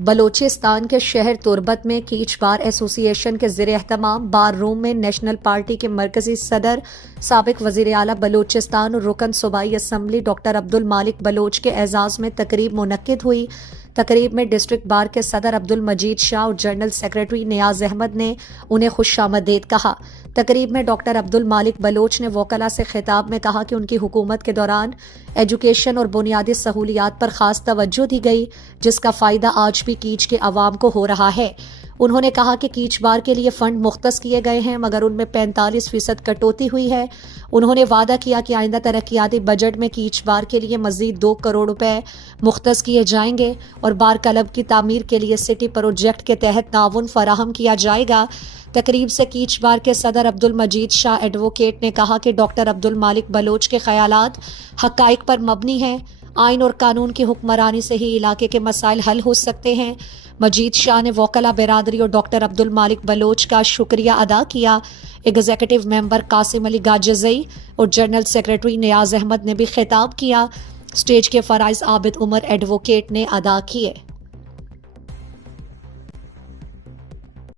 بلوچستان کے شہر تربت میں کیچ بار ایسوسی ایشن کے زیر اہتمام بار روم میں نیشنل پارٹی کے مرکزی صدر سابق وزیر اعلیٰ بلوچستان اور رکن صوبائی اسمبلی ڈاکٹر عبدالمالک بلوچ کے اعزاز میں تقریب منعقد ہوئی۔ تقریب میں ڈسٹرکٹ بار کے صدر عبدالمجید شاہ اور جنرل سیکریٹری نیاز احمد نے انہیں خوش آمدید کہا۔ تقریب میں ڈاکٹر عبدالمالک بلوچ نے وکلاء سے خطاب میں کہا کہ ان کی حکومت کے دوران ایجوکیشن اور بنیادی سہولیات پر خاص توجہ دی گئی، جس کا فائدہ آج بھی کیچ کے عوام کو ہو رہا ہے۔ انہوں نے کہا کہ کیچ بار کے لیے فنڈ مختص کیے گئے ہیں مگر ان میں 45% کٹوتی ہوئی ہے۔ انہوں نے وعدہ کیا کہ آئندہ ترقیاتی بجٹ میں کیچ بار کے لیے مزید 2 کروڑ روپے مختص کیے جائیں گے اور بار کلب کی تعمیر کے لیے سٹی پروجیکٹ کے تحت تعاون فراہم کیا جائے گا۔ تقریب سے کیچ بار کے صدر عبدالمجید شاہ ایڈوکیٹ نے کہا کہ ڈاکٹر عبدالمالک بلوچ کے خیالات حقائق پر مبنی ہیں۔ آئین اور قانون کی حکمرانی سے ہی علاقے کے مسائل حل ہو سکتے ہیں۔ مجید شاہ نے وکلاء برادری اور ڈاکٹر عبدالمالک بلوچ کا شکریہ ادا کیا۔ ایگزیکٹو ممبر قاسم علی گاجزئی اور جنرل سیکریٹری نیاز احمد نے بھی خطاب کیا۔ اسٹیج کے فرائض عابد عمر ایڈوکیٹ نے ادا کیے۔